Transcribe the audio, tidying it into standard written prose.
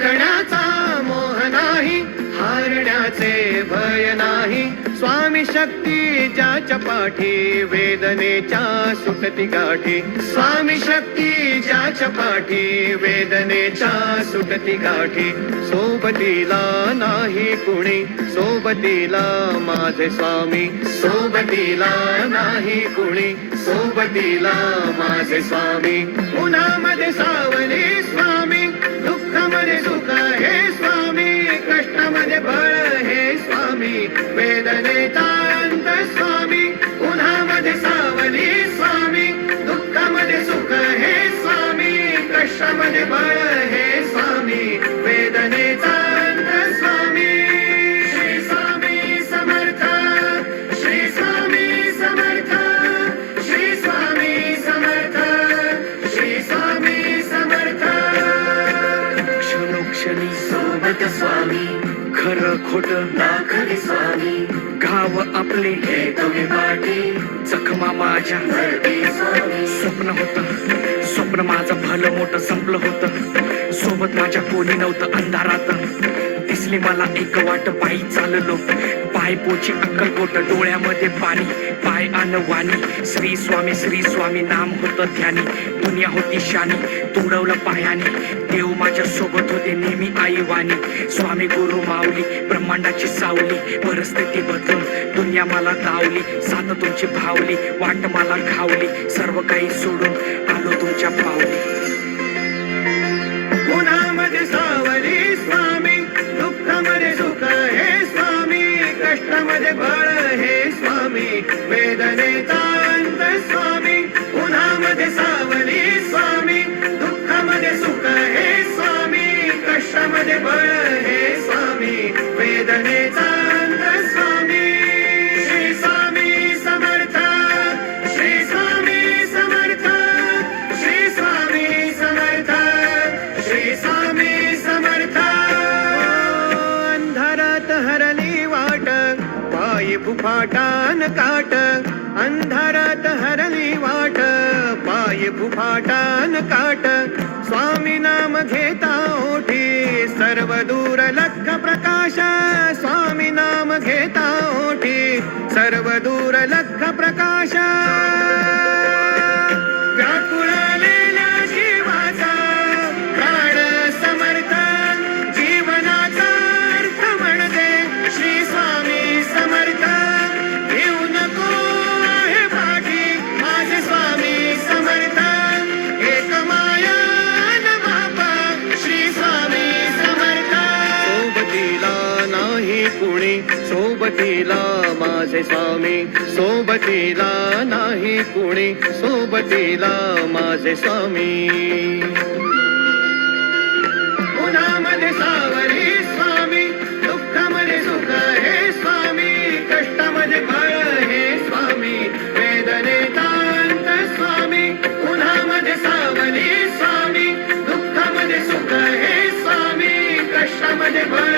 जिंकण्याचा मोह नाही, हारण्याचे भय नाही. स्वामी शक्ती ज्याच्या पाठी, वेदनेच्या सुटती गाठी. स्वामी शक्ती ज्याच्या पाठी, वेदनेच्या सुटती गाठी. सोबतीला नाही कुणी, सोबतीला माझे स्वामी. सोबतीला नाही कुणी, सोबतीला माझे स्वामी. उन्हामध्ये सावली स्वामी, दुःखामध्ये सुख हे स्वामी, कष्टामध्ये बळ हे स्वामी, वेदनेचा अंत स्वामी. उन्हामध्ये सावली स्वामी, दुःखामध्ये सुख हे स्वामी, कष्टामध्ये बळ हे स्वामी, वेदनेचा अंत स्वामी. श्री स्वामी समर्थ, श्री स्वामी समर्थ, श्री स्वामी समर्थ, श्री स्वामी समर्थ. क्षणोक्षणी सोबत स्वामी, खरं खोट दाखवी स्वामी. घाव आपले हे तुम्ही पाठी, जखमा माझ्या भरती स्वामी. स्वप्न होतं, स्वप्न माझं भलं मोठं संपलं होतं. सोबत माझ्या कोणी नव्हतं अंधारात. दिसली मला एक वाट, पायी चाललो, पाय पोची अक्कलकोट, डोळ्यामध्ये पाणी, पाय अनवाणी. श्री स्वामी नाम होतं ध्यानी. दुनिया होती शानी, तुडवलं पायाने. देव माझ्या सोबत होते नेहमी आई वाणी. स्वामी गुरु माऊली, ब्रह्मांडाची सावली. परिस्थिती बदलून दुनिया मला दावली. साथ तुमची भावली, वाट मला घावली. सर्व काही सोडून आलो तुमच्या पावली. उन्हामध्ये सावली स्वामी, दुःखामध्ये सुख हे स्वामी, कष्टामध्ये बळ हे स्वामी, वेदनेचा अंत स्वामी. उन्हामध्ये सावली स्वामी, दुःखामध्ये सुख हे स्वामी, कष्टामध्ये बळ हे स्वामी, वेदनेचा अंत स्वामी. श्री स्वामी समर्थ, श्री स्वामी समर्थ, श्री स्वामी समर्थ, श्री स्वामी समर्थ. अंधारात हरली वाट, पायी फुफाटान काट. अंधारात हरली वाट, पायी फुफाटान काट. स्वामी नाम घेता ओठी, सर्व दूर लख प्रकाश. स्वामी नाम घेता ओठी, सर्व दूर लख प्रकाश. व्याकुळलेल्या जीवाचा प्राण समर्थ, जीवनाचा अर्थ म्हणते श्री स्वामी समर्थ. घेऊ नको आहे पाठी, माझे स्वामी समर्थ. एक माया न बापा, श्री स्वामी समर्थ. सोबतीला नाही कुणी, सोबतीला माझे स्वामी. सोबतीला नाही कुणी, सोबतीला माझे स्वामी. उन्हामध्ये सावली स्वामी, दुःखामध्ये सुख हे स्वामी, कष्टामध्ये बळ हे स्वामी, वेदनेचा अंत स्वामी. उन्हामध्ये सावली स्वामी, दुःखामध्ये सुख हे स्वामी, कष्टामध्ये बळ